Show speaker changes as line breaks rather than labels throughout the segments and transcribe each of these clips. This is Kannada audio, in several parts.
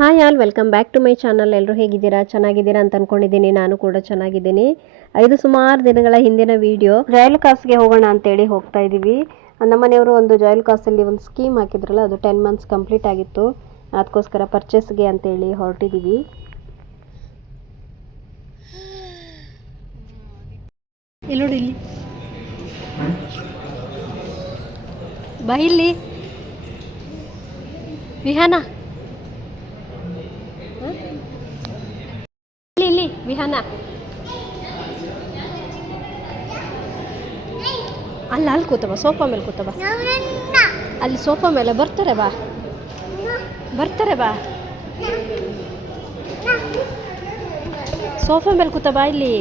Hi all welcome back to my channel. ಎಲ್ಲರೂ ಹೇಗಿದ್ದೀರಾ? ಚೆನ್ನಾಗಿದ್ದೀರಾ ಅಂತ ಅನ್ಕೊಂಡಿದ್ದೀನಿ. ನಾನು ಕೂಡ ಚೆನ್ನಾಗಿದ್ದೀನಿ. ಐದು ಸುಮಾರು ದಿನಗಳ ಹಿಂದಿನ ವಿಡಿಯೋ. ಜಾಯಲ್ ಕಾಸ್ಗೆ ಹೋಗೋಣ ಅಂತೇಳಿ ಹೋಗ್ತಾ ಇದ್ದೀವಿ. ನಮ್ಮನೆಯವರು ಒಂದು ಜಾಯಲ್ ಕಾಸಲ್ಲಿ ಒಂದು ಸ್ಕೀಮ್ ಹಾಕಿದ್ರಲ್ಲ ಅದು ಟೆನ್ ಮಂತ್ಸ್ ಕಂಪ್ಲೀಟ್ ಆಗಿತ್ತು. ಅದಕ್ಕೋಸ್ಕರ ಪರ್ಚೇಸ್ಗೆ ಅಂತೇಳಿ ಹೊರಟಿದ್ದೀವಿ. ಇಲ್ಲಿ ನೋಡಿ ಇಲ್ಲಿ. ಬಾ ಇಲ್ಲಿ. ವಿಹಾನ ಹ? ಇಲ್ಲಿ ಇಲ್ಲಿ ವಿಹಾನ. ಅಲ್ಲ ಅಲ್ಲಿ ಕೂತವ, ಸೋಫಾ ಮೇಲೆ ಕೂತವ. ಅಲ್ಲಿ ಸೋಫಾ ಮೇಲೆ ಬರ್ತಾರೆ ಬಾ. ಬರ್ತಾರೆ ಬಾ. ಸೋಫಾ ಮೇಲೆ ಕೂತವ ಇಲ್ಲಿ.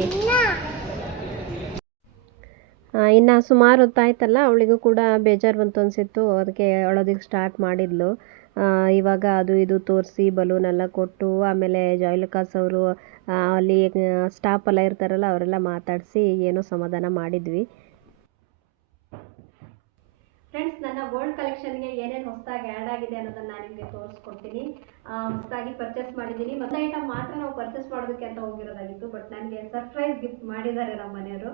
ಇನ್ನು ಸುಮಾರು ಹೊತ್ತಾಯ್ತಲ್ಲ, ಅವಳಿಗೂ ಕೂಡ ಬೇಜಾರು ಬಂತು ಅನಿಸಿತ್ತು, ಅದಕ್ಕೆ ಅಳೋದಕ್ಕೆ ಸ್ಟಾರ್ಟ್ ಮಾಡಿದ್ಲು. ಇವಾಗ ಅದು ಇದು ತೋರಿಸಿ ಬಲೂನ್ ಎಲ್ಲ ಕೊಟ್ಟು, ಆಮೇಲೆ ಜಾಯ್ಲಕಾಸ್ ಅವರು ಅಲ್ಲಿ ಸ್ಟಾಪ್ ಎಲ್ಲ ಇರ್ತಾರಲ್ಲ, ಅವರೆಲ್ಲ ಮಾತಾಡಿಸಿ ಏನೋ ಸಮಾಧಾನ ಮಾಡಿದ್ವಿ. ಫ್ರೆಂಡ್ಸ್ ನನ್ನ ಗೋಲ್ಡ್ ಕಲೆಕ್ಷನ್ಗೆ ಏನೇನು ಹೊಸದಾಗಿ ಆ್ಯಡ್ ಆಗಿದೆ ಅನ್ನೋದನ್ನ ನಾನು ನಿಮಗೆ ತೋರಿಸ್ಕೊಡ್ತೀನಿ. ಹೊಸದಾಗಿ ಪರ್ಚೇಸ್ ಮಾಡಿದ್ದೀನಿ. ಒಂದು ಐಟಮ್ ಮಾತ್ರ ನಾವು ಪರ್ಚೇಸ್ ಮಾಡೋದಕ್ಕೆ ಅಂತ ಹೋಗಿರೋದಾಗಿತ್ತು ಬಟ್ ನನಗೆ ಸರ್ಪ್ರೈಸ್ ಗಿಫ್ಟ್ ಮಾಡಿದ್ದಾರೆ ನಮ್ಮ ಮನೆಯವರು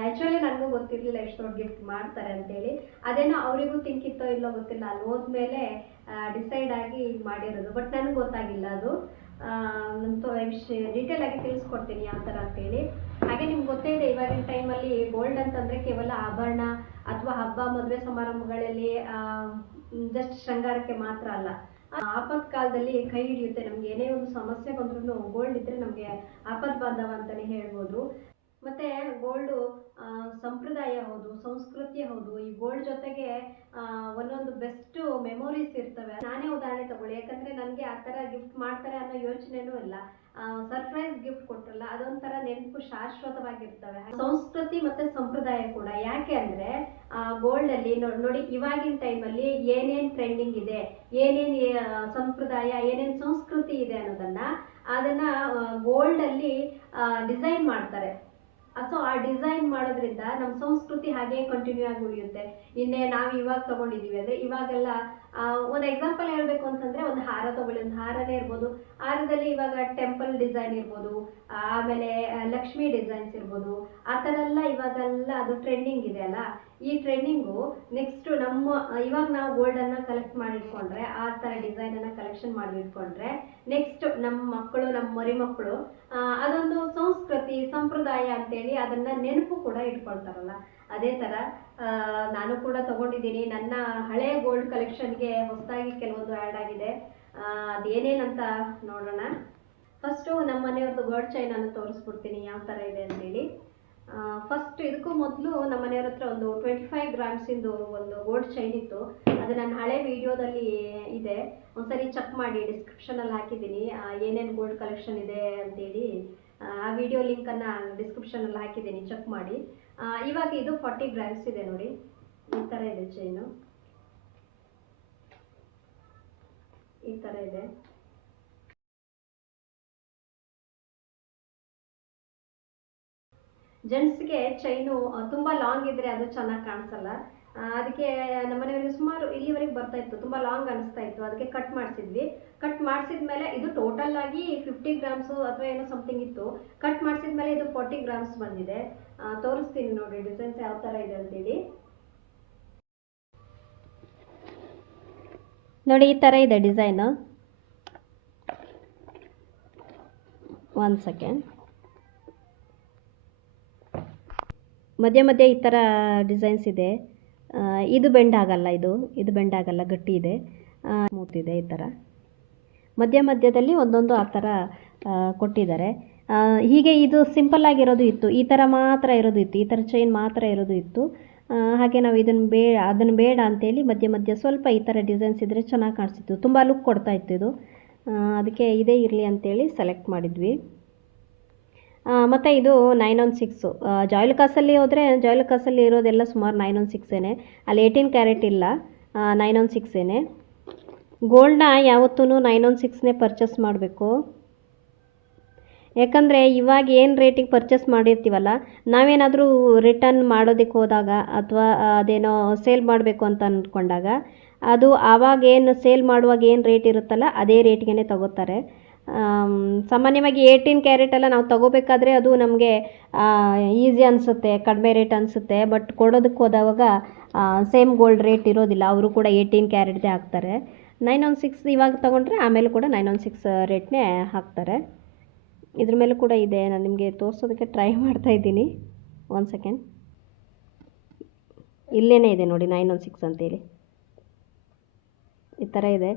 ಆ್ಯಕ್ಚುಲಿ ನನಗೂ ಗೊತ್ತಿರಲಿಲ್ಲ ಎಷ್ಟು ದೊಡ್ಡ ಗಿಫ್ಟ್ ಮಾಡ್ತಾರೆ ಅಂತೇಳಿ. ಅದೇನೋ ಅವರಿಗೂ ತಿಂಕಿತ್ತೋ ಇಲ್ಲೋ ಗೊತ್ತಿಲ್ಲ. ಅಲ್ಲಿ ಹೋದ್ಮೇಲೆ ಡಿಸೈಡ್ ಆಗಿ ಮಾಡಿರೋದು. ಬಟ್ ನನಗೆ ಗೊತ್ತಾಗಿಲ್ಲ ಅದು. ಡೀಟೇಲ್ ಆಗಿ ತಿಳಿಸ್ಕೊಡ್ತೀನಿ ಯಾವ ಥರ ಅಂತೇಳಿ. ಹಾಗೆ ನಿಮ್ಗೆ ಗೊತ್ತೇ ಇದೆ, ಇವಾಗಿನ ಟೈಮಲ್ಲಿ ಗೋಲ್ಡ್ ಅಂತಂದರೆ ಕೇವಲ ಆಭರಣ ಅಥವಾ ಹಬ್ಬ, ಮದುವೆ ಸಮಾರಂಭಗಳಲ್ಲಿ ಜಸ್ಟ್ ಶೃಂಗಾರಕ್ಕೆ ಮಾತ್ರ ಅಲ್ಲ. ಆಪತ್ ಕಾಲದಲ್ಲಿ ಕೈ ಹಿಡಿಯುತ್ತೆ. ನಮ್ಗೆ ಏನೇ ಒಂದು ಸಮಸ್ಯೆ ಬಂದ್ರೂ ಗೋಲ್ಡ್ ಇದ್ರೆ ನಮಗೆ ಆಪತ್ ಬಾಂಧವ ಅಂತಾನೆ ಹೇಳ್ಬೋದು. ಮತ್ತೆ ಗೋಲ್ಡು ಸಂಪ್ರದಾಯ ಹೌದು, ಸಂಸ್ಕೃತಿ ಹೌದು, ಈ ಗೋಲ್ಡ್ ಜೊತೆಗೆ ಒಂದೊಂದು ಬೆಸ್ಟ್ ಮೆಮೊರೀಸ್ ಇರ್ತವೆ. ನಾನೇ ಉದಾಹರಣೆ ತಗೊಳ್ಳಿ. ಯಾಕಂದ್ರೆ ನನಗೆ ಆ ಥರ ಗಿಫ್ಟ್ ಮಾಡ್ತಾರೆ ಅನ್ನೋ ಯೋಚನೆನೂ ಇಲ್ಲ. ಸರ್ಪ್ರೈಸ್ ಗಿಫ್ಟ್ ಕೊಟ್ರಲ್ಲ, ಅದೊಂಥರ ನೆನಪು ಶಾಶ್ವತವಾಗಿರ್ತವೆ. ಸಂಸ್ಕೃತಿ ಮತ್ತೆ ಸಂಪ್ರದಾಯ ಕೂಡ. ಯಾಕೆ ಅಂದ್ರೆ ಗೋಲ್ಡ್ ಅಲ್ಲಿ ನೋಡಿ, ಇವಾಗಿನ ಟೈಮಲ್ಲಿ ಏನೇನ್ ಟ್ರೆಂಡಿಂಗ್ ಇದೆ, ಏನೇನ್ ಸಂಪ್ರದಾಯ, ಏನೇನ್ ಸಂಸ್ಕೃತಿ ಇದೆ ಅನ್ನೋದನ್ನ, ಅದನ್ನ ಗೋಲ್ಡ್ ಅಲ್ಲಿ ಡಿಸೈನ್ ಮಾಡ್ತಾರೆ. ಸೊ ಆ ಡಿಸೈನ್ ಮಾಡೋದ್ರಿಂದ ನಮ್ಮ ಸಂಸ್ಕೃತಿ ಹಾಗೆ ಕಂಟಿನ್ಯೂ ಆಗಿ ಉಳಿಯುತ್ತೆ. ಇನ್ನೇ ನಾವು ಇವಾಗ ತಗೊಂಡಿದೀವಿ. ಅಂದ್ರೆ ಇವಾಗೆಲ್ಲ ಒಂದು ಎಕ್ಸಾಂಪಲ್ ಹೇಳ್ಬೇಕು ಅಂತಂದ್ರೆ ಒಂದು ಹಾರ ತಗೊಳ್ಳಿ. ಒಂದು ಹಾರನೇ ಇರ್ಬೋದು. ಹಾರದಲ್ಲಿ ಇವಾಗ ಟೆಂಪಲ್ ಡಿಸೈನ್ ಇರ್ಬೋದು. ಆಮೇಲೆ ಲಕ್ಷ್ಮಿ ಡಿಸೈನ್ಸ್ ಇರ್ಬೋದು. ಆ ಥರ ಎಲ್ಲ ಇವಾಗೆಲ್ಲ ಅದು ಟ್ರೆಂಡಿಂಗ್ ಇದೆ ಅಲ್ಲ? ಈ ಟ್ರೆಂಡಿಂಗು ನೆಕ್ಸ್ಟ್ ನಮ್ಮ, ಇವಾಗ ನಾವು ಗೋಲ್ಡನ್ನು ಕಲೆಕ್ಟ್ ಮಾಡಿಟ್ಕೊಂಡ್ರೆ, ಆ ಥರ ಡಿಸೈನನ್ನು ಕಲೆಕ್ಷನ್ ಮಾಡಿ ಇಟ್ಕೊಂಡ್ರೆ ನೆಕ್ಸ್ಟ್ ನಮ್ಮ ಮಕ್ಕಳು, ನಮ್ಮ ಮರಿ ಮಕ್ಕಳು ಅದೊಂದು ಸಂಸ್ಕೃತಿ, ಸಂಪ್ರದಾಯ ಅಂತೇಳಿ ಅದನ್ನ ನೆನಪು ಕೂಡ ಇಟ್ಕೊಳ್ತಾರಲ್ಲ. ಅದೇ ಥರ ನಾನು ಕೂಡ ತಗೊಂಡಿದ್ದೀನಿ. ನನ್ನ ಹಳೆ ಗೋಲ್ಡ್ ಕಲೆಕ್ಷನ್ಗೆ ಹೊಸದಾಗಿ ಕೆಲವೊಂದು ಆ್ಯಡ್ ಆಗಿದೆ. ಅದೇನೇನಂತ ನೋಡೋಣ. ಫಸ್ಟು ನಮ್ಮ ಮನೆಯವ್ರದ್ದು ಗೋಲ್ಡ್ ಚೈನನ್ನು ತೋರಿಸ್ಬಿಡ್ತೀನಿ. ಯಾವ ಥರ ಇದೆ ಅಂತೇಳಿ. ಫಸ್ಟ್ ಇದಕ್ಕೂ ಮೊದಲು ನಮ್ಮ ಮನೆಯವ್ರ ಹತ್ರ ಒಂದು ಟ್ವೆಂಟಿ ಫೈವ್ ಗ್ರಾಮ್ಸಿಂದು ಒಂದು ಗೋಲ್ಡ್ ಚೈನ್ ಇತ್ತು. ಅದು ನನ್ನ ಹಳೆ ವಿಡಿಯೋದಲ್ಲಿ ಇದೆ. ಒಂದ್ಸರಿ ಚೆಕ್ ಮಾಡಿ ಡಿಸ್ಕ್ರಿಪ್ಷನಲ್ಲಿ ಹಾಕಿದ್ದೀನಿ. ಏನೇನು ಗೋಲ್ಡ್ ಕಲೆಕ್ಷನ್ ಇದೆ ಅಂತೇಳಿ. ಆ, ಆ ವಿಡಿಯೋ ಲಿಂಕನ್ನು ಡಿಸ್ಕ್ರಿಪ್ಷನಲ್ಲಿ ಹಾಕಿದ್ದೀನಿ ಚೆಕ್ ಮಾಡಿ. ಇವಾಗ ಇದು ಫಾರ್ಟಿ ಗ್ರಾಮ್ಸ್ ಇದೆ ನೋಡಿ. ಈ ಥರ ಇದೆ ಚೈನು ಈ ಥರ ಇದೆ. ಜೆಂಟ್ಸ್ಗೆ ಚೈನು ತುಂಬ ಲಾಂಗ್ ಇದ್ದರೆ ಅದು ಚೆನ್ನಾಗಿ ಕಾಣಿಸಲ್ಲ. ಅದಕ್ಕೆ ನಮ್ಮನೆಯವರಿಗೆ ಸುಮಾರು ಇಲ್ಲಿವರೆಗೆ ಬರ್ತಾ ಇತ್ತು, ತುಂಬ ಲಾಂಗ್ ಅನಿಸ್ತಾ ಇತ್ತು. ಅದಕ್ಕೆ ಕಟ್ ಮಾಡಿಸಿದ್ವಿ. ಕಟ್ ಮಾಡಿಸಿದ್ಮೇಲೆ ಇದು ಟೋಟಲ್ ಆಗಿ ಫಿಫ್ಟಿ ಗ್ರಾಮ್ಸು ಅಥವಾ ಏನೋ ಸಮಥಿಂಗ್ ಇತ್ತು. ಕಟ್ ಮಾಡಿಸಿದ್ಮೇಲೆ ಇದು ಫೋರ್ಟಿ ಗ್ರಾಮ್ಸ್ ಬಂದಿದೆ. ತೋರಿಸ್ತೀನಿ ನೋಡಿ ಡಿಸೈನ್ಸ್ ಯಾವ ಥರ ಇದೆ ಅಂತೇಳಿ. ನೋಡಿ ಈ ಥರ ಇದೆ ಡಿಸೈನು ಒನ್ ಸೆಕೆಂಡ್ ಮಧ್ಯ ಮಧ್ಯೆ ಈ ಥರ ಡಿಸೈನ್ಸ್ ಇದೆ. ಇದು ಬೆಂಡ್ ಆಗಲ್ಲ ಇದು. ಇದು ಬೆಂಡ್ ಆಗಲ್ಲ, ಗಟ್ಟಿ ಇದೆ. ಸ್ಮೂತ್ ಇದೆ ಈ ಥರ. ಮಧ್ಯ ಮಧ್ಯದಲ್ಲಿ ಒಂದೊಂದು ಆ ಥರ ಕೊಟ್ಟಿದ್ದಾರೆ. ಹೀಗೆ ಇದು ಸಿಂಪಲ್ ಆಗಿರೋದು ಇತ್ತು. ಈ ಥರ ಮಾತ್ರ ಇರೋದು ಇತ್ತು. ಈ ಥರ ಚೈನ್ ಮಾತ್ರ ಇರೋದು ಇತ್ತು. ಹಾಗೆ ನಾವು ಇದನ್ನು ಬೇ, ಅದನ್ನು ಬೇಡ ಅಂತೇಳಿ ಮಧ್ಯ ಮಧ್ಯ ಸ್ವಲ್ಪ ಈ ಥರ ಡಿಸೈನ್ಸ್ ಇದ್ದರೆ ಚೆನ್ನಾಗಿ ಕಾಣಿಸ್ತಿತ್ತು. ತುಂಬ ಲುಕ್ ಕೊಡ್ತಾ ಇತ್ತು ಇದು. ಅದಕ್ಕೆ ಇದೇ ಇರಲಿ ಅಂತೇಳಿ ಸೆಲೆಕ್ಟ್ ಮಾಡಿದ್ವಿ. ಮತ್ತು ಇದು ನೈನ್ ಒನ್ ಸಿಕ್ಸು. ಜಾಯ್ಲ್ ಕಾಸಲ್ಲಿ ಹೋದರೆ ಜಾಯ್ಲ್ ಕಾಸಲ್ಲಿ ಇರೋದೆಲ್ಲ ಸುಮಾರು ನೈನ್ ಒನ್ ಸಿಕ್ಸೇನೆ ಅಲ್ಲಿ ಏಯ್ಟೀನ್ ಕ್ಯಾರೆಟ್ ಇಲ್ಲ. ನೈನ್ ಒನ್ ಸಿಕ್ಸೇನೆ ಗೋಲ್ಡ್ನ ಯಾವತ್ತೂ ನೈನ್ ಒನ್ ಸಿಕ್ಸ್ನೇ ಪರ್ಚೇಸ್ ಮಾಡಬೇಕು. ಯಾಕಂದರೆ ಇವಾಗ ಏನು ರೇಟಿಗೆ ಪರ್ಚೇಸ್ ಮಾಡಿರ್ತೀವಲ್ಲ, ನಾವೇನಾದರೂ ರಿಟರ್ನ್ ಮಾಡೋದಕ್ಕೆ ಹೋದಾಗ ಅಥವಾ ಅದೇನೋ ಸೇಲ್ ಮಾಡಬೇಕು ಅಂತ ಅಂದ್ಕೊಂಡಾಗ, ಅದು ಆವಾಗ ಏನು ಸೇಲ್ ಮಾಡುವಾಗ ಏನು ರೇಟ್ ಇರುತ್ತಲ್ಲ, ಅದೇ ರೇಟ್ಗೆ ತಗೋತಾರೆ. ಸಾಮಾನ್ಯವಾಗಿ ಏಯ್ಟೀನ್ ಕ್ಯಾರೆಟೆಲ್ಲ ನಾವು ತಗೋಬೇಕಾದ್ರೆ ಅದು ನಮಗೆ ಈಸಿ ಅನಿಸುತ್ತೆ, ಕಡಿಮೆ ರೇಟ್ ಅನಿಸುತ್ತೆ. ಬಟ್ ಕೊಡೋದಕ್ಕೆ ಹೋದಾಗ ಸೇಮ್ ಗೋಲ್ಡ್ ರೇಟ್ ಇರೋದಿಲ್ಲ. ಅವರು ಕೂಡ ಏಯ್ಟೀನ್ ಕ್ಯಾರೆಟ್ದೇ ಹಾಕ್ತಾರೆ. ನೈನ್ ಒನ್ ಸಿಕ್ಸ್ ಇವಾಗ ತೊಗೊಂಡ್ರೆ ಆಮೇಲೆ ಕೂಡ ನೈನ್ ಒನ್ ಸಿಕ್ಸ್ ರೇಟ್ನೇ ಹಾಕ್ತಾರೆ. ಇದ್ರ ಮೇಲೂ ಕೂಡ ಇದೆ. ನಾನು ನಿಮಗೆ ತೋರಿಸೋದಕ್ಕೆ ಟ್ರೈ ಮಾಡ್ತಾ ಇದ್ದೀನಿ. ಒನ್ ಸೆಕೆಂಡ್ ಇಲ್ಲೇ ಇದೆ ನೋಡಿ ನೈನ್ ಒನ್ ಸಿಕ್ಸ್ ಅಂತೇಳಿ. ಈ ಥರ ಇದೆ.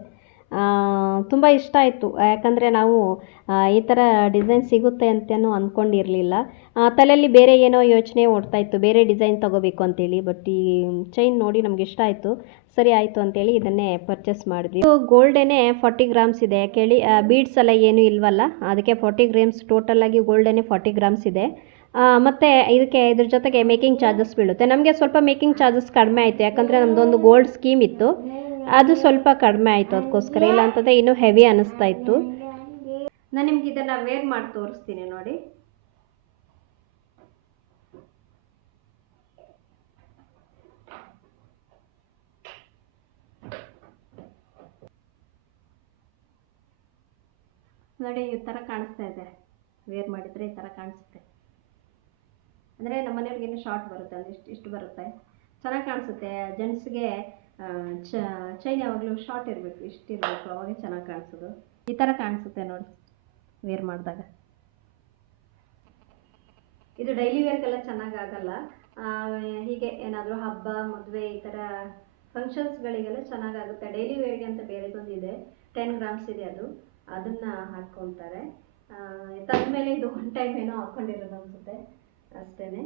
ತುಂಬ ಇಷ್ಟ ಆಯಿತು. ಯಾಕಂದರೆ ನಾವು ಈ ಥರ ಡಿಸೈನ್ ಸಿಗುತ್ತೆ ಅಂತಲೂ ಅಂದ್ಕೊಂಡಿರಲಿಲ್ಲ ತಲೆಯಲ್ಲಿ ಬೇರೆ ಏನೋ ಯೋಚನೆ ಓಡ್ತಾ ಇತ್ತು. ಬೇರೆ ಡಿಸೈನ್ ತೊಗೋಬೇಕು ಅಂತೇಳಿ ಬಟ್ ಈ ಚೈನ್ ನೋಡಿ ನಮ್ಗೆ ಇಷ್ಟ ಆಯಿತು. ಸರಿ ಆಯಿತು ಅಂತೇಳಿ ಇದನ್ನೇ ಪರ್ಚೇಸ್ ಮಾಡಿದ್ವಿ. ಗೋಲ್ಡೇನೆ ಫಾರ್ಟಿ ಗ್ರಾಮ್ಸ್ ಇದೆ. ಕೇಳಿ ಬೀಡ್ಸ್ ಎಲ್ಲ ಏನೂ ಇಲ್ವಲ್ಲ? ಅದಕ್ಕೆ ಫಾರ್ಟಿ ಗ್ರಾಮ್ಸ್ ಟೋಟಲಾಗಿ ಗೋಲ್ಡೇನೆ ಫಾರ್ಟಿ ಗ್ರಾಮ್ಸ್ ಇದೆ. ಮತ್ತೆ ಇದಕ್ಕೆ ಇದ್ರ ಜೊತೆಗೆ ಮೇಕಿಂಗ್ ಚಾರ್ಜಸ್ ಬೀಳುತ್ತೆ. ನಮಗೆ ಸ್ವಲ್ಪ ಮೇಕಿಂಗ್ ಚಾರ್ಜಸ್ ಕಡಿಮೆ ಆಯಿತು. ಯಾಕಂದರೆ ನಮ್ಮದೊಂದು ಗೋಲ್ಡ್ ಸ್ಕೀಮ್ ಇತ್ತು. ಅದು ಸ್ವಲ್ಪ ಕಡಿಮೆ ಆಯಿತು, ಅದಕ್ಕೋಸ್ಕರ. ಇಲ್ಲ ಅಂತಂದರೆ ಇನ್ನೂ ಹೆವಿ ಅನ್ನಿಸ್ತಾ ಇತ್ತು. ನಾನು ನಿಮ್ಗೆ ಇದನ್ನ ವೇರ್ ಮಾಡಿ ತೋರಿಸ್ತೀನಿ ನೋಡಿ. ನೋಡಿ, ಈ ಥರ ಕಾಣಿಸ್ತಾ ಇದೆ. ವೇರ್ ಮಾಡಿದರೆ ಈ ಥರ ಕಾಣಿಸುತ್ತೆ. ಅಂದರೆ ನಮ್ಮ ಮನೆಯವ್ರಿಗೇನು ಶಾರ್ಟ್ ಬರುತ್ತೆ, ಅಂದರೆ ಇಷ್ಟು ಇಷ್ಟು ಬರುತ್ತೆ. ಚೆನ್ನಾಗಿ ಕಾಣಿಸುತ್ತೆ. ಜೆಂಟ್ಸ್ಗೆ ಚೈನ್ ಯಾವಾಗಲೂ ಶಾರ್ಟ್ ಇರಬೇಕು, ಇಷ್ಟು ಇರಬೇಕು, ಅವಾಗ ಚೆನ್ನಾಗಿ ಕಾಣಿಸೋದು. ಈ ಥರ ಕಾಣಿಸುತ್ತೆ ನೋಡಿ ವೇರ್ ಮಾಡಿದಾಗ. ಇದು ಡೈಲಿ ವೇರ್ಗೆಲ್ಲ ಚೆನ್ನಾಗಾಗಲ್ಲ ಹೀಗೆ ಏನಾದರೂ ಹಬ್ಬ, ಮದುವೆ, ಈ ಥರ ಫಂಕ್ಷನ್ಸ್ಗಳಿಗೆಲ್ಲ ಚೆನ್ನಾಗಾಗುತ್ತೆ ಡೈಲಿ ವೇರ್ಗೆ ಅಂತ ಬೇರೆದೊಂದು ಇದೆ. ಟೆನ್ ಗ್ರಾಮ್ಸ್ ಇದೆ ಅದು. ಅದನ್ನು ಹಾಕ್ಕೊತಾರೆ. ಮೇಲೆ ಇದು ಒನ್ ಟೈಮ್ ಏನೋ ಹಾಕ್ಕೊಂಡಿರೋದು ಅನಿಸುತ್ತೆ. ಅಷ್ಟೇ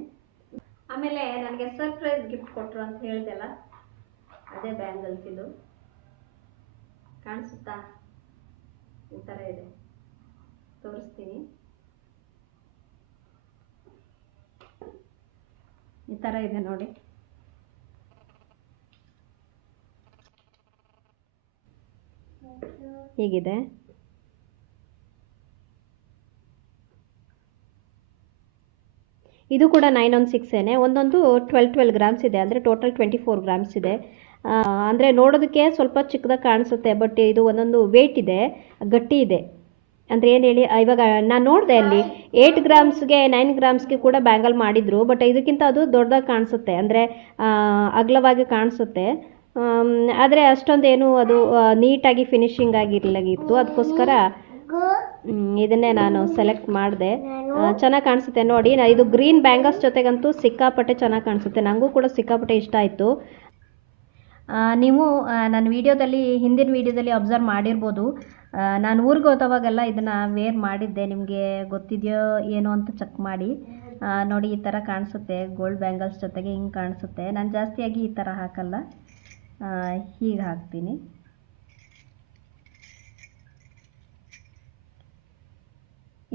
ಆಮೇಲೆ, ನನಗೆ ಸರ್ಪ್ರೈಸ್ ಗಿಫ್ಟ್ ಕೊಟ್ಟರು ಅಂತ ಹೇಳ್ದೆಲ್ಲ ಅದೇ ಬ್ಯಾಂಗಲ್ಸ್ ಇದು ಕಾಣಿಸುತ್ತಾ? ಈ ಥರ ಇದೆ. ತೋರಿಸ್ತೀನಿ. ಈ ಥರ ಇದೆ ನೋಡಿ. ಹೀಗಿದೆ. ಇದು ಕೂಡ ನೈನ್ ಒನ್ ಸಿಕ್ಸೇನೆ ಒಂದೊಂದು ಟ್ವೆಲ್ ಟ್ವೆಲ್ ಗ್ರಾಮ್ಸ್ ಇದೆ. ಅಂದರೆ ಟೋಟಲ್ ಟ್ವೆಂಟಿ ಫೋರ್ ಗ್ರಾಮ್ಸ್ ಇದೆ. ಅಂದರೆ ನೋಡೋದಕ್ಕೆ ಸ್ವಲ್ಪ ಚಿಕ್ಕದಾಗಿ ಕಾಣಿಸುತ್ತೆ ಬಟ್ ಇದು ಒಂದೊಂದು ವೇಟ್ ಇದೆ, ಗಟ್ಟಿ ಇದೆ. ಅಂದರೆ ಏನು ಹೇಳಿ ಇವಾಗ ನಾನು ನೋಡಿದೆ ಅಲ್ಲಿ ಏಯ್ಟ್ ಗ್ರಾಮ್ಸ್ಗೆ ನೈನ್ ಗ್ರಾಮ್ಸ್ಗೆ ಕೂಡ ಬ್ಯಾಂಗಲ್ ಮಾಡಿದ್ರು ಬಟ್ ಇದಕ್ಕಿಂತ ಅದು ದೊಡ್ಡದಾಗಿ ಕಾಣಿಸುತ್ತೆ. ಅಂದರೆ ಅಗಲವಾಗಿ ಕಾಣಿಸುತ್ತೆ. ಆದರೆ ಅಷ್ಟೊಂದೇನು ಅದು ನೀಟಾಗಿ ಫಿನಿಶಿಂಗ್ ಆಗಿರ್ಲಾಗಿತ್ತು ಅದಕ್ಕೋಸ್ಕರ ಇದನ್ನೇ ನಾನು ಸೆಲೆಕ್ಟ್ ಮಾಡಿದೆ. ಚೆನ್ನಾಗಿ ಕಾಣಿಸುತ್ತೆ ನೋಡಿ. ಇದು ಗ್ರೀನ್ ಬ್ಯಾಂಗಲ್ಸ್ ಜೊತೆಗಂತೂ ಸಿಕ್ಕಾಪಟ್ಟೆ ಚೆನ್ನಾಗಿ ಕಾಣಿಸುತ್ತೆ. ನನಗೂ ಕೂಡ ಸಿಕ್ಕಾಪಟ್ಟೆ ಇಷ್ಟ ಆಯಿತು. ನೀವು ನನ್ನ ವಿಡಿಯೋದಲ್ಲಿ, ಹಿಂದಿನ ವೀಡಿಯೋದಲ್ಲಿ ಅಬ್ಸರ್ವ್ ಮಾಡಿರ್ಬೋದು. ನಾನು ಊರಿಗೆ ಹೋದವಾಗೆಲ್ಲ ಇದನ್ನು ವೇರ್ ಮಾಡಿದ್ದೆ. ನಿಮಗೆ ಗೊತ್ತಿದೆಯೋ ಏನೋ ಅಂತ ಚೆಕ್ ಮಾಡಿ. ನೋಡಿ, ಈ ಥರ ಕಾಣಿಸುತ್ತೆ. ಗೋಲ್ಡ್ ಬ್ಯಾಂಗಲ್ಸ್ ಜೊತೆಗೆ ಹಿಂಗೆ ಕಾಣಿಸುತ್ತೆ. ನಾನು ಜಾಸ್ತಿಯಾಗಿ ಈ ಥರ ಹಾಕಲ್ಲ. ಹೀಗೆ ಹಾಕ್ತೀನಿ.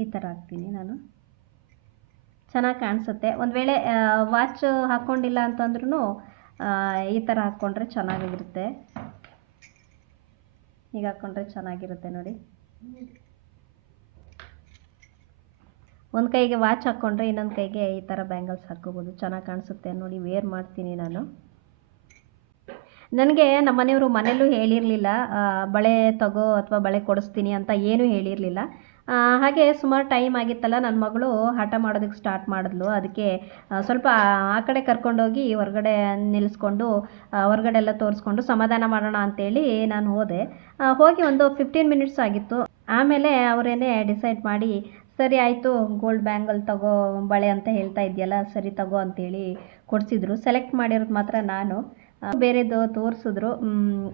ಈ ಥರ ಹಾಕ್ತೀನಿ ನಾನು. ಚೆನ್ನಾಗಿ ಕಾಣಿಸುತ್ತೆ. ಒಂದು ವೇಳೆ ವಾಚ್ ಹಾಕ್ಕೊಂಡಿಲ್ಲ ಅಂತಂದ್ರೂ ಈ ಥರ ಹಾಕ್ಕೊಂಡ್ರೆ ಚೆನ್ನಾಗಿರುತ್ತೆ. ಹೀಗೆ ಹಾಕ್ಕೊಂಡ್ರೆ ಚೆನ್ನಾಗಿರುತ್ತೆ ನೋಡಿ. ಒಂದು ಕೈಗೆ ವಾಚ್ ಹಾಕ್ಕೊಂಡ್ರೆ ಇನ್ನೊಂದು ಕೈಗೆ ಈ ಥರ ಬ್ಯಾಂಗಲ್ಸ್ ಹಾಕ್ಕೋಬೋದು. ಚೆನ್ನಾಗಿ ಕಾಣಿಸುತ್ತೆ. ನೋಡಿ ವೇರ್ ಮಾಡ್ತೀನಿ ನಾನು. ನನಗೆ ನಮ್ಮ ಮನೆಯವರು ಮನೆಯಲ್ಲೂ ಹೇಳಿರಲಿಲ್ಲ ಬಳೆ ತಗೋ ಅಥವಾ ಬಳೆ ಕೊಡಿಸ್ತೀನಿ ಅಂತ ಏನೂ ಹೇಳಿರಲಿಲ್ಲ. ಹಾಗೆ ಸುಮಾರು ಟೈಮ್ ಆಗಿತ್ತಲ್ಲ ನನ್ನ ಮಗಳು ಹಠ ಮಾಡೋದಕ್ಕೆ ಸ್ಟಾರ್ಟ್ ಮಾಡಿದ್ಲು. ಅದಕ್ಕೆ ಸ್ವಲ್ಪ ಆ ಕಡೆ ಕರ್ಕೊಂಡೋಗಿ ಹೊರಗಡೆ ನಿಲ್ಲಿಸ್ಕೊಂಡು ಹೊರಗಡೆ ಎಲ್ಲ ತೋರಿಸ್ಕೊಂಡು ಸಮಾಧಾನ ಮಾಡೋಣ ಅಂತೇಳಿ ನಾನು ಹೋದೆ. ಹೋಗಿ ಒಂದು ಫಿಫ್ಟೀನ್ ಮಿನಿಟ್ಸ್ ಆಗಿತ್ತು. ಆಮೇಲೆ ಅವರೇನೆ ಡಿಸೈಡ್ ಮಾಡಿ, ಸರಿ ಆಯಿತು ಗೋಲ್ಡ್ ಬ್ಯಾಂಗಲ್ ತಗೋ ಬಳೆ ಅಂತ ಹೇಳ್ತಾ ಇದೆಯಲ್ಲ, ಸರಿ ತಗೋ ಅಂತೇಳಿ ಕೊಡಿಸಿದ್ರು. ಸೆಲೆಕ್ಟ್ ಮಾಡಿರೋದು ಮಾತ್ರ ನಾನು. ಬೇರೆದು ತೋರಿಸಿದ್ರು.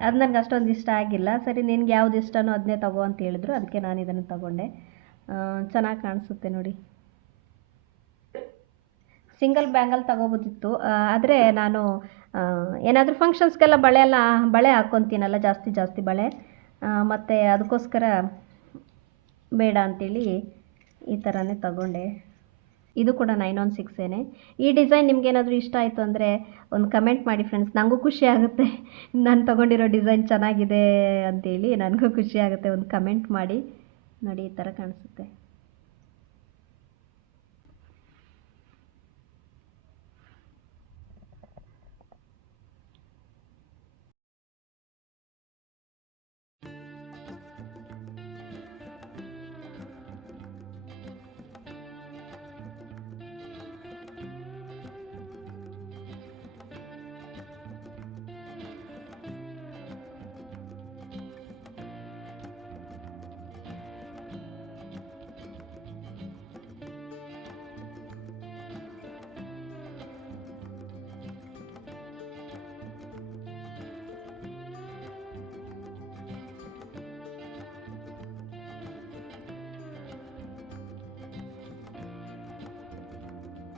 ಅದು ನನಗೆ ಅಷ್ಟೊಂದು ಇಷ್ಟ ಆಗಿಲ್ಲ. ಸರಿ, ನಿನ್ಗೆ ಯಾವ್ದು ಇಷ್ಟನೋ ಅದನ್ನೇ ತಗೋ ಅಂತ ಹೇಳಿದ್ರು. ಅದಕ್ಕೆ ನಾನು ಇದನ್ನು ತಗೊಂಡೆ. ಚೆನ್ನಾಗಿ ಕಾಣಿಸುತ್ತೆ ನೋಡಿ. ಸಿಂಗಲ್ ಬ್ಯಾಂಗಲ್ ತಗೋಬೋದಿತ್ತು. ಆದರೆ ನಾನು ಏನಾದರೂ ಫಂಕ್ಷನ್ಸ್ಗೆಲ್ಲ ಬಳೆ ಎಲ್ಲ, ಬಳೆ ಹಾಕ್ಕೊತೀನಲ್ಲ ಜಾಸ್ತಿ ಜಾಸ್ತಿ ಬಳೆ. ಮತ್ತು ಅದಕ್ಕೋಸ್ಕರ ಬೇಡ ಅಂತೇಳಿ ಈ ಥರನೇ ತಗೊಂಡೆ. ಇದು ಕೂಡ ನೈನ್ ಒನ್ ಸಿಕ್ಸೇನೆ ಈ ಡಿಸೈನ್ ನಿಮ್ಗೇನಾದರೂ ಇಷ್ಟ ಆಯಿತು ಅಂದರೆ ಒಂದು ಕಮೆಂಟ್ ಮಾಡಿ ಫ್ರೆಂಡ್ಸ್ ನನಗೂ ಖುಷಿ ಆಗುತ್ತೆ. ನಾನು ತೊಗೊಂಡಿರೋ ಡಿಸೈನ್ ಚೆನ್ನಾಗಿದೆ ಅಂತೇಳಿ. ನನಗೂ ಖುಷಿ ಆಗುತ್ತೆ. ಒಂದು ಕಮೆಂಟ್ ಮಾಡಿ. ನೋಡಿ, ಈ ಥರ ಕಾಣಿಸುತ್ತೆ.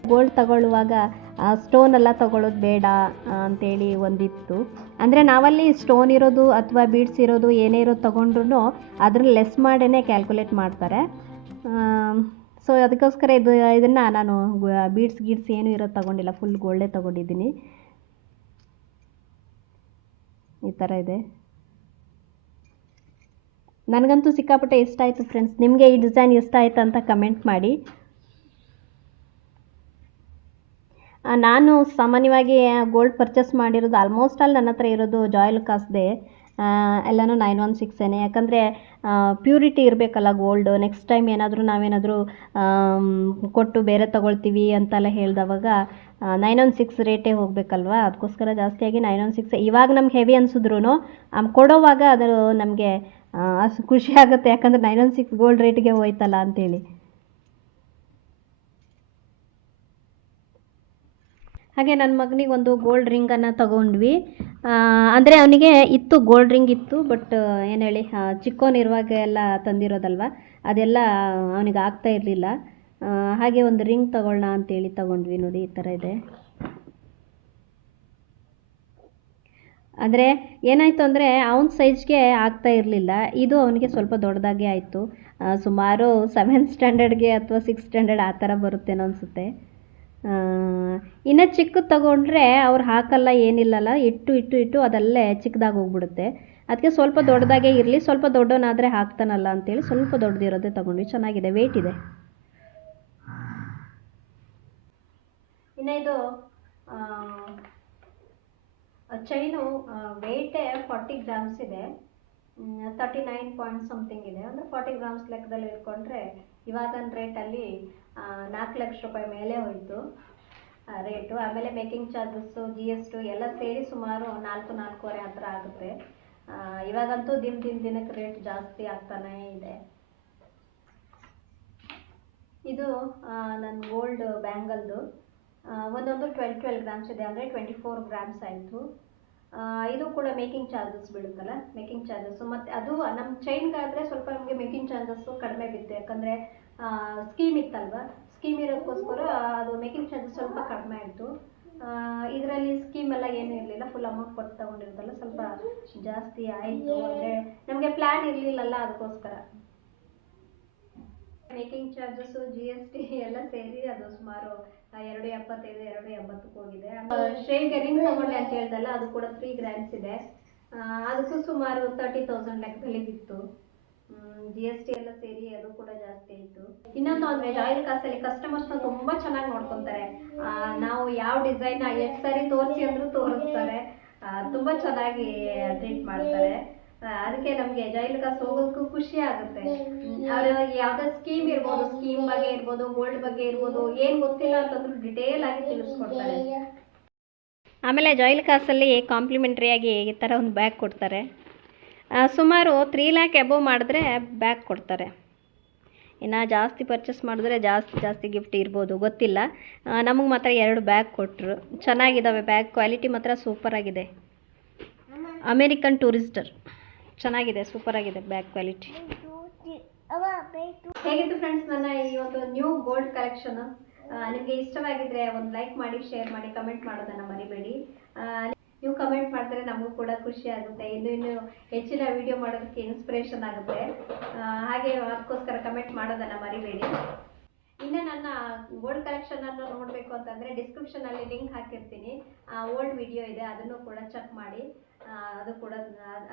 ಗೋಲ್ಡ್ ತಗೊಳ್ಳುವಾಗ ಸ್ಟೋನ್ ಎಲ್ಲ ತಗೊಳ್ಳೋದು ಬೇಡ ಅಂತೇಳಿ ಒಂದಿತ್ತು. ಅಂದರೆ ನಾವಲ್ಲಿ ಸ್ಟೋನ್ ಇರೋದು ಅಥವಾ ಬೀಡ್ಸ್ ಇರೋದು ಏನೇ ಇರೋದು ತೊಗೊಂಡ್ರು ಅದ್ರ ಲೆಸ್ ಮಾಡೇ ಕ್ಯಾಲ್ಕುಲೇಟ್ ಮಾಡ್ತಾರೆ. ಸೊ ಅದಕ್ಕೋಸ್ಕರ ಇದು, ಇದನ್ನು ನಾನು ಬೀಡ್ಸ್ ಗೀಡ್ಸ್ ಏನೂ ಇರೋದು ತಗೊಂಡಿಲ್ಲ ಫುಲ್ ಗೋಲ್ಡೇ ತೊಗೊಂಡಿದ್ದೀನಿ. ಈ ಥರ ಇದೆ. ನನಗಂತೂ ಸಿಕ್ಕಾಪಟ್ಟೆ ಇಷ್ಟ ಆಯಿತು ಫ್ರೆಂಡ್ಸ್ ನಿಮಗೆ ಈ ಡಿಸೈನ್ ಇಷ್ಟ ಆಯಿತು ಅಂತ ಕಮೆಂಟ್ ಮಾಡಿ ಆ, ನಾನು ಸಾಮಾನ್ಯವಾಗಿ ಗೋಲ್ಡ್ ಪರ್ಚೇಸ್ ಮಾಡಿರೋದು ಆಲ್ಮೋಸ್ಟ್ ಆಲ್ ನನ್ನ ಹತ್ರ ಇರೋದು ಜಾಯಲ್ ಕಾಸ್ದೆ ಎಲ್ಲನೂ ನೈನ್ ಒನ್ ಸಿಕ್ಸೇನೆ ಯಾಕಂದರೆ ಪ್ಯೂರಿಟಿ ಇರಬೇಕಲ್ಲ ಗೋಲ್ಡ್ ನೆಕ್ಸ್ಟ್ ಟೈಮ್ ಏನಾದರೂ ನಾವೇನಾದರೂ ಕೊಟ್ಟು ಬೇರೆ ತಗೊಳ್ತೀವಿ ಅಂತೆಲ್ಲ ಹೇಳಿದವಾಗ ನೈನ್ ಒನ್ ಸಿಕ್ಸ್ ರೇಟೇ ಹೋಗಬೇಕಲ್ವಾ? ಅದಕ್ಕೋಸ್ಕರ ಜಾಸ್ತಿಯಾಗಿ ನೈನ್ ಒನ್ ಸಿಕ್ಸ್ ಇವಾಗ ನಮ್ಗೆ ಹೆವಿ ಅನಿಸಿದ್ರು ಕೊಡೋವಾಗ ಅದು ನಮಗೆ ಖುಷಿ ಆಗುತ್ತೆ. ಯಾಕಂದರೆ ನೈನ್ ಒನ್ ಸಿಕ್ಸ್ ಗೋಲ್ಡ್ ರೇಟ್ಗೆ ಹೋಯ್ತಲ್ಲ ಅಂತೇಳಿ. ಹಾಗೆ ನನ್ನ ಮಗನಿಗೆ ಒಂದು ಗೋಲ್ಡ್ ರಿಂಗನ್ನು ತಗೊಂಡ್ವಿ. ಅಂದರೆ ಅವನಿಗೆ ಇತ್ತು ಗೋಲ್ಡ್ ರಿಂಗ್ ಇತ್ತು ಬಟ್ ಏನು ಹೇಳಿ ಚಿಕ್ಕೋನಿರುವಾಗ ಎಲ್ಲ ತಂದಿರೋದಲ್ವ, ಅದೆಲ್ಲ ಅವನಿಗೆ ಆಗ್ತಾ ಇರಲಿಲ್ಲ. ಹಾಗೆ ಒಂದು ರಿಂಗ್ ತಗೊಳ್ಳೋಣ ಅಂತೇಳಿ ತಗೊಂಡ್ವಿ ನೋಡಿ, ಈ ಥರ ಇದೆ. ಅಂದರೆ ಏನಾಯಿತು ಅಂದರೆ ಅವನ ಸೈಜ್ಗೆ ಆಗ್ತಾ ಇರಲಿಲ್ಲ. ಇದು ಅವನಿಗೆ ಸ್ವಲ್ಪ ದೊಡ್ಡದಾಗೆ ಆಯಿತು. ಸುಮಾರು ಸೆವೆಂತ್ ಸ್ಟ್ಯಾಂಡರ್ಡ್ಗೆ ಅಥವಾ ಸಿಕ್ಸ್ ಸ್ಟ್ಯಾಂಡರ್ಡ್ ಆ ಥರ ಬರುತ್ತೇನೋ ಅನಿಸುತ್ತೆ. ಇನ್ನು ಚಿಕ್ಕದು ತಗೊಂಡ್ರೆ ಅವ್ರು ಹಾಕಲ್ಲ, ಏನಿಲ್ಲಲ್ಲ, ಇಟ್ಟು ಇಟ್ಟು ಇಟ್ಟು ಅದಲ್ಲೇ ಚಿಕ್ಕದಾಗಿ ಹೋಗ್ಬಿಡುತ್ತೆ. ಅದಕ್ಕೆ ಸ್ವಲ್ಪ ದೊಡ್ಡದಾಗೇ ಇರಲಿ, ಸ್ವಲ್ಪ ದೊಡ್ಡವನಾದರೆ ಹಾಕ್ತಾನಲ್ಲ ಅಂತೇಳಿ ಸ್ವಲ್ಪ ದೊಡ್ಡದಿರೋದೇ ತಗೊಂಡ್ವಿ. ಚೆನ್ನಾಗಿದೆ ವೆಯ್ಟ್ ಇದೆ. ಇನ್ನು ಇದು ಚೈನು ವೆಯ್ಟೇ ಫಾರ್ಟಿ ಗ್ರಾಮ್ಸ್ ಇದೆ. ತರ್ಟಿ ನೈನ್ ಪಾಯಿಂಟ್ ಸಮಥಿಂಗ್ ಇದೆ. ಅಂದರೆ ಫಾರ್ಟಿ ಗ್ರಾಮ್ಸ್ ಲೆಕ್ಕದಲ್ಲಿ ಇಟ್ಕೊಂಡ್ರೆ ಇವಾಗಿನ ರೇಟಲ್ಲಿ ನಾಲ್ಕು ಲಕ್ಷ ರೂಪಾಯಿ ಮೇಲೆ ಹೋಯಿತು ರೇಟು ಆಮೇಲೆ making charges G S T ಎಲ್ಲ ಸೇರಿ ಸುಮಾರು ನಾಲ್ಕು, ನಾಲ್ಕೂವರೆ ಆ ಥರ ಆಗುತ್ತೆ. ಇವಾಗಂತೂ ದಿನ ದಿನ, ದಿನಕ್ಕೆ ರೇಟ್ ಜಾಸ್ತಿ ಆಗ್ತಾನೇ ಇದೆ. ಇದು ನನ್ನ ಗೋಲ್ಡ್ ಬ್ಯಾಂಗಲ್ದು ಒಂದೊಂದು ಟ್ವೆಲ್ ಟ್ವೆಲ್ ಗ್ರಾಮ್ಸ್ ಇದೆ ಅಂದರೆ ಟ್ವೆಂಟಿ ಫೋರ್ ಗ್ರಾಮ್ಸ್ ಆಯಿತು ಇದು ಕೂಡ ಮೇಕಿಂಗ್ ಚಾರ್ಜಸ್ ಬೀಳುತ್ತಲ್ಲ ಮೇಕಿಂಗ್ ಚಾರ್ಜಸ್ಸು ಮತ್ತು ಅದು ನಮ್ಮ ಚೈನ್ಗಾದರೆ ಸ್ವಲ್ಪ ನಮಗೆ ಮೇಕಿಂಗ್ ಚಾರ್ಜಸ್ಸು ಕಡಿಮೆ ಬಿತ್ತು. ಯಾಕಂದರೆ ಸ್ಕೀಮ್ ಇತ್ತಲ್ವ? ಸ್ಕೀಮ್ ಇರೋದಕ್ಕೋಸ್ಕರ ಅದು ಮೇಕಿಂಗ್ ಚಾರ್ಜಸ್ ಸ್ವಲ್ಪ ಕಡಿಮೆ ಆಯಿತು. ಇದರಲ್ಲಿ ಸ್ಕೀಮ್ ಎಲ್ಲ ಏನೂ ಇರಲಿಲ್ಲ ಫುಲ್ ಅಮೌಂಟ್ ಕೊಟ್ಟು ತಗೊಂಡಿರೋದಲ್ಲ ಸ್ವಲ್ಪ ಜಾಸ್ತಿ ಆಯಿತು ಅಂದರೆ ನಮಗೆ ಪ್ಲ್ಯಾನ್ ಇರಲಿಲ್ಲಲ್ಲ ಅದಕ್ಕೋಸ್ಕರ. Making charges G S T ಎಲ್ಲ ಸೇರಿ ಅದು ಸುಮಾರು ಎರಡು ಎಪ್ಪತ್ತೈದು, ಎರಡು ಎಂಬತ್ತಕ್ಕೆ ಹೋಗಿದೆ. ಶೇಡ್ಗೆ ರಿಂಗ್ ತಗೊಂಡೆ ಅಂತ ಹೇಳ್ದಲ್ಲ, ಅದು ಕೂಡ ತ್ರೀ ಗ್ರಾಮ್ಸ್ ಇದೆ. ಅದಕ್ಕೂ ಸುಮಾರು ತರ್ಟಿ ತೌಸಂಡ್ ಲೆಕ್ಕದಲ್ಲಿ ಬಿತ್ತು. ಜಿ ಎಸ್ ಟಿ ಎಲ್ಲ ಸೇರಿ ಅದು ಕೂಡ ಜಾಸ್ತಿ ಆಯಿತು. ಇನ್ನೊಂದು ಅಂದರೆ ಜಾಯಿಲ್ ಕಾಸಲ್ಲಿ ಕಸ್ಟಮರ್ಸ್ನ ತುಂಬ ಚೆನ್ನಾಗಿ ನೋಡ್ಕೊತಾರೆ. ನಾವು ಯಾವ ಡಿಸೈನ್ ಎಷ್ಟು ಸಾರಿ ತೋರಿಸಿ ಅಂದರೂ ತೋರಿಸ್ತಾರೆ. ತುಂಬ ಚೆನ್ನಾಗಿ ಟ್ರೀಟ್ ಮಾಡ್ತಾರೆ. ಅದಕ್ಕೆ ನಮಗೆ ಜೈಲ್ ಕಾಸು ಹೋಗೋದಕ್ಕೂ ಖುಷಿ ಆಗುತ್ತೆ. ಅವ್ರ ಸ್ಕೀಮ್ ಇರ್ಬೋದು ಸ್ಕೀಮ್ ಬಗ್ಗೆ ಇರ್ಬೋದು ಗೋಲ್ಡ್ ಬಗ್ಗೆ ಇರ್ಬೋದು, ಏನ್ ಗೊತ್ತಿಲ್ಲ ಅಂತಂದ್ರೂ ಡಿಟೇಲ್ ಆಗಿ ತಿಳಿಸ್ಕೊಡ್ತಾರೆ. ಆಮೇಲೆ ಜೈಲ್ ಕಾಸಲ್ಲಿ ಕಾಂಪ್ಲಿಮೆಂಟ್ರಿಯಾಗಿ ಈ ಥರ ಒಂದು ಬ್ಯಾಗ್ ಕೊಡ್ತಾರೆ. ಸುಮಾರು ತ್ರೀ ಲ್ಯಾಕ್ ಎಬೋ ಮಾಡಿದ್ರೆ ಬ್ಯಾಗ್ ಕೊಡ್ತಾರೆ. ಇನ್ನು ಜಾಸ್ತಿ ಪರ್ಚೇಸ್ ಮಾಡಿದ್ರೆ ಜಾಸ್ತಿ ಜಾಸ್ತಿ ಗಿಫ್ಟ್ ಇರ್ಬೋದು, ಗೊತ್ತಿಲ್ಲ. ನಮಗೆ ಮಾತ್ರ ಎರಡು ಬ್ಯಾಗ್ ಕೊಟ್ಟರು ಚೆನ್ನಾಗಿದ್ದಾವೆ ಬ್ಯಾಗ್ ಕ್ವಾಲಿಟಿ ಮಾತ್ರ ಸೂಪರಾಗಿದೆ ಅಮೇರಿಕನ್ ಟೂರಿಸ್ಟರ್ ಚೆನ್ನಾಗಿದೆ ಸೂಪರಾಗಿದೆ ಬ್ಯಾಗ್ ಕ್ವಾಲಿಟಿ ಹೇಗಿತ್ತು ಫ್ರೆಂಡ್ಸ್ ನನ್ನ ಈ ಒಂದು ನ್ಯೂ ಗೋಲ್ಡ್ ಕಲೆಕ್ಷನ್ ನಿಮಗೆ ಇಷ್ಟವಾಗಿದ್ರೆ ಒಂದು ಲೈಕ್ ಮಾಡಿ ಶೇರ್ ಮಾಡಿ ಕಮೆಂಟ್ ಮಾಡೋದನ್ನ ಮರಿಬೇಡಿ. ನೀವು ಕಮೆಂಟ್ ಮಾಡಿದ್ರೆ ನಮಗೂ ಕೂಡ ಖುಷಿ ಆಗುತ್ತೆ. ಇನ್ನು ಇನ್ನು ಹೆಚ್ಚಿನ ವಿಡಿಯೋ ಮಾಡೋದಕ್ಕೆ ಇನ್ಸ್ಪಿರೇಷನ್ ಆಗುತ್ತೆ. ಹಾಗೆ ಅದಕ್ಕೋಸ್ಕರ ಕಮೆಂಟ್ ಮಾಡೋದನ್ನು ಮರಿಬೇಡಿ. ಇನ್ನು ನನ್ನ ಗೋಲ್ಡ್ ಕಲೆಕ್ಷನ್ ಅನ್ನು ನೋಡಬೇಕು ಅಂತಂದ್ರೆ ಡಿಸ್ಕ್ರಿಪ್ಷನ್ ಅಲ್ಲಿ ಲಿಂಕ್ ಹಾಕಿರ್ತೀನಿ. ಆ ಓಲ್ಡ್ ವಿಡಿಯೋ ಇದೆ, ಅದನ್ನು ಕೂಡ ಚೆಕ್ ಮಾಡಿ. ಅದು ಕೂಡ,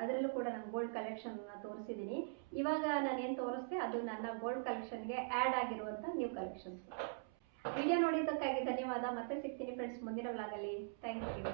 ಅದರಲ್ಲೂ ಕೂಡ ನಾನು ಗೋಲ್ಡ್ ಕಲೆಕ್ಷನ್ ತೋರಿಸಿದ್ದೀನಿ. ಇವಾಗ ನಾನು ಏನು ತೋರಿಸ್ತೆ ಅದು ನನ್ನ ಗೋಲ್ಡ್ ಕಲೆಕ್ಷನ್ಗೆ ಆ್ಯಡ್ ಆಗಿರುವಂಥ ನ್ಯೂ ಕಲೆಕ್ಷನ್ಸ್ ವಿಡಿಯೋ ನೋಡಿದ್ದಕ್ಕಾಗಿ ಧನ್ಯವಾದ. ಮತ್ತೆ ಸಿಗ್ತೀನಿ ಫ್ರೆಂಡ್ಸ್ ಮುಂದಿನ ವ್ಲಾಗಲ್ಲಿ ಥ್ಯಾಂಕ್ ಯು